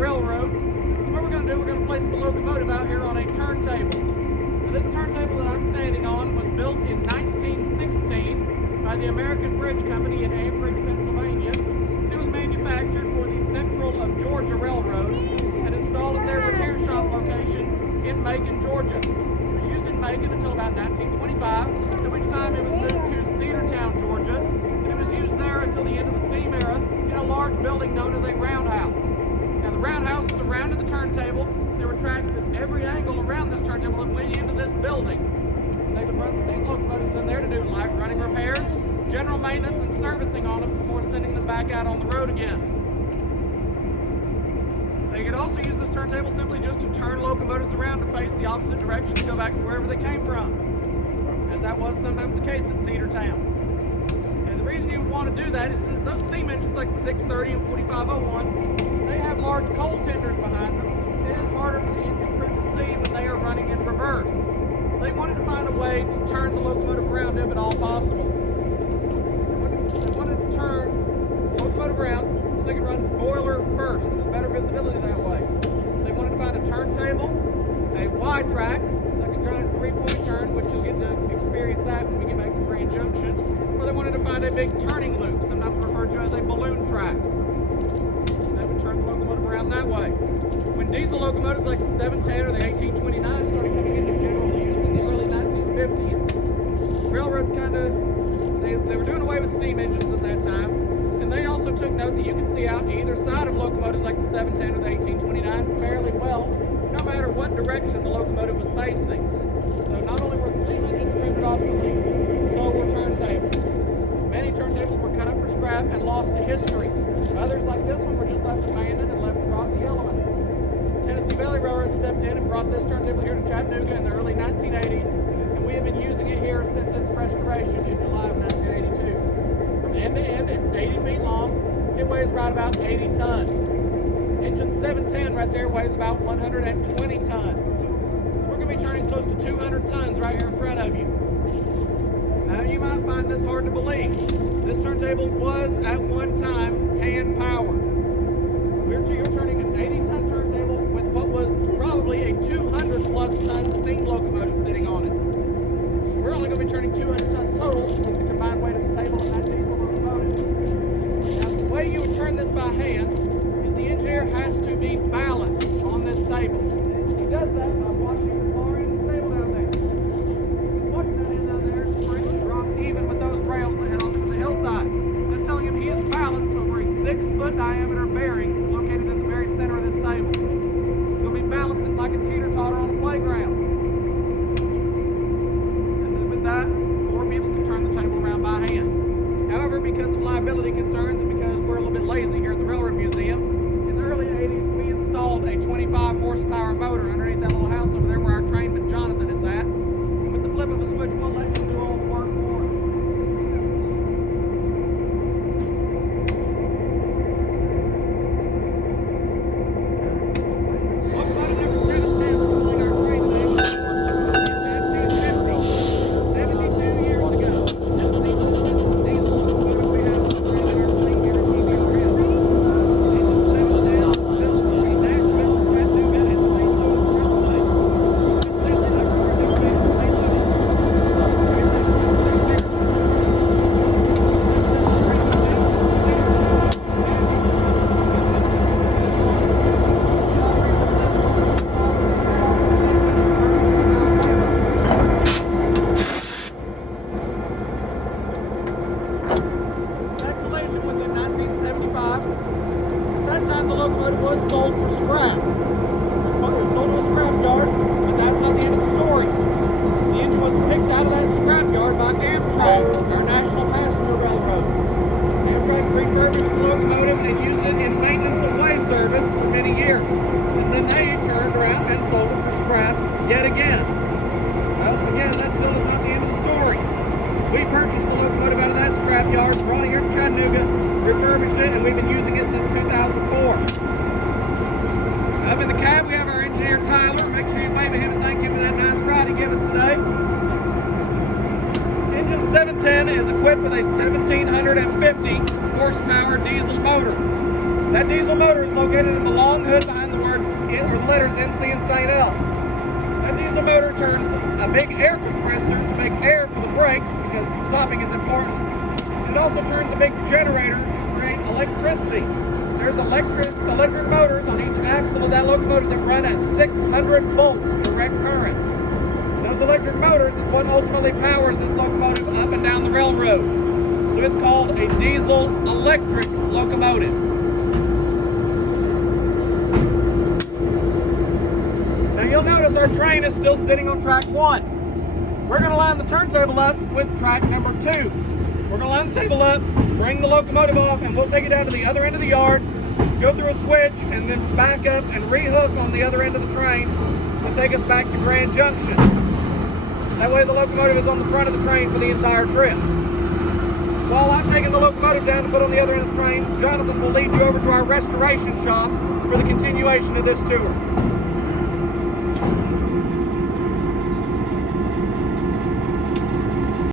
railroad. So what we're going to do, we're going to place the locomotive out here on a turntable. Now this turntable that I'm standing on was built in 1916 by the American Bridge Company in Ambridge, Pennsylvania. It was manufactured for the Central of Georgia Railroad and installed at their repair shop location in Macon, Georgia. It was used in Macon until about 1925, at which time it was moved to Cedartown, Georgia, and it was used there until the end of the steam era in a large building known as a roundhouse. Now the roundhouse surrounded the turntable. There were tracks at every angle around this turntable that went into this building. They could run steam locomotives in there to do light running repairs, general maintenance, and servicing on them before sending them back out on the road again. They could also use this turntable simply just to turn locomotives around to face the opposite direction to go back to wherever they came from, as that was sometimes the case at Cedartown. And the reason you would want to do that is that those steam engines like the 630 and 4501, they have large coal tenders behind them. It is harder for the engine crew to see when they are running in reverse. So they wanted to find a way to turn the locomotive around if at all possible. They wanted to turn the locomotive around so they could run boiler first. There's better visibility that way. So they wanted to find a turntable, a Y track, it's like a giant three-point turn, which you'll get to experience that when we get back to Grand Junction. Or they wanted to find a big turning loop, sometimes referred to as a balloon track. That would turn the locomotive around that way. When diesel locomotives like the 710 or the 1829 started coming into general use in the early 1950s, railroads they were doing away with steam engines at that time. And they also took note that you could see out either side of locomotives like the 710 or the 1829 fairly well, no matter what direction the locomotive was facing. So not only were the steam engines rendered obsolete, so were turntables. Many turntables were cut up for scrap and lost to history. Others, like this one, were just left abandoned and left to rot the elements. The Tennessee Valley Railroad stepped in and brought this turntable here to Chattanooga in the early 1980s, and we have been using it here since its restoration in July of 1982. End to end, it's 80 feet long. It weighs right about 80 tons. Engine 710 right there weighs about 120 tons. We're going to be turning close to 200 tons right here in front of you. Now you might find this hard to believe. This turntable was at one time hand powered. You're turning an 80-ton turntable with what was probably a 200-plus ton steam locomotive sitting on it. We're only going to be turning 200 tons total with the combined weight of the table and that diesel locomotive. Now, the way you would turn this by hand is the engineer has to be balanced on this table. He does that by watching the far end of the table down there. Watching that end down there, the spring will drop even with those rails that head onto the hillside. That's telling him he is balanced over a 6-foot diameter bearing located in the very center of this table. It's going to be balancing like a teeter-totter on a playground. That, 4 people can turn the table around by hand. However, because of liability concerns and because we're a little bit lazy here at the Railroad Museum, in the early 80s we installed a 25 horsepower motor underneath that little house over there where our trainman Jonathan is at. And with the flip of a switch, we'll let him do all the work for us. Locomotive number 710 is holding our train today. At that time, the locomotive was sold for scrap. It was sold to a scrap yard, but that's not the end of the story. The engine was picked out of that scrap yard by Amtrak, our national passenger railroad. Amtrak refurbished the locomotive and used it in maintenance and way service for many years. And then they turned around and sold it for scrap yet again. Well, again, that still is not the end of the story. We purchased the locomotive out of that scrap yard, brought it here to Chattanooga, refurbished it, and we've been using it since 2004. Up in the cab, we have our engineer Tyler. Make sure you wave at him and thank him for that nice ride he gave us today. Engine 710 is equipped with a 1,750 horsepower diesel motor. That diesel motor is located in the long hood behind the words or the letters NC and St. L. That diesel motor turns a big air compressor to make air for the brakes because stopping is important. It also turns a big generator to create electricity. There's electric motors on each axle of that locomotive that run at 600 volts direct current. Those electric motors is what ultimately powers this locomotive up and down the railroad. So it's called a diesel electric locomotive. Now you'll notice our train is still sitting on track 1. We're going to line the turntable up with track number 2. We're going to line the table up, bring the locomotive off, and we'll take it down to the other end of the yard, go through a switch, and then back up and rehook on the other end of the train to take us back to Grand Junction. That way the locomotive is on the front of the train for the entire trip. While I'm taking the locomotive down to put on the other end of the train, Jonathan will lead you over to our restoration shop for the continuation of this tour.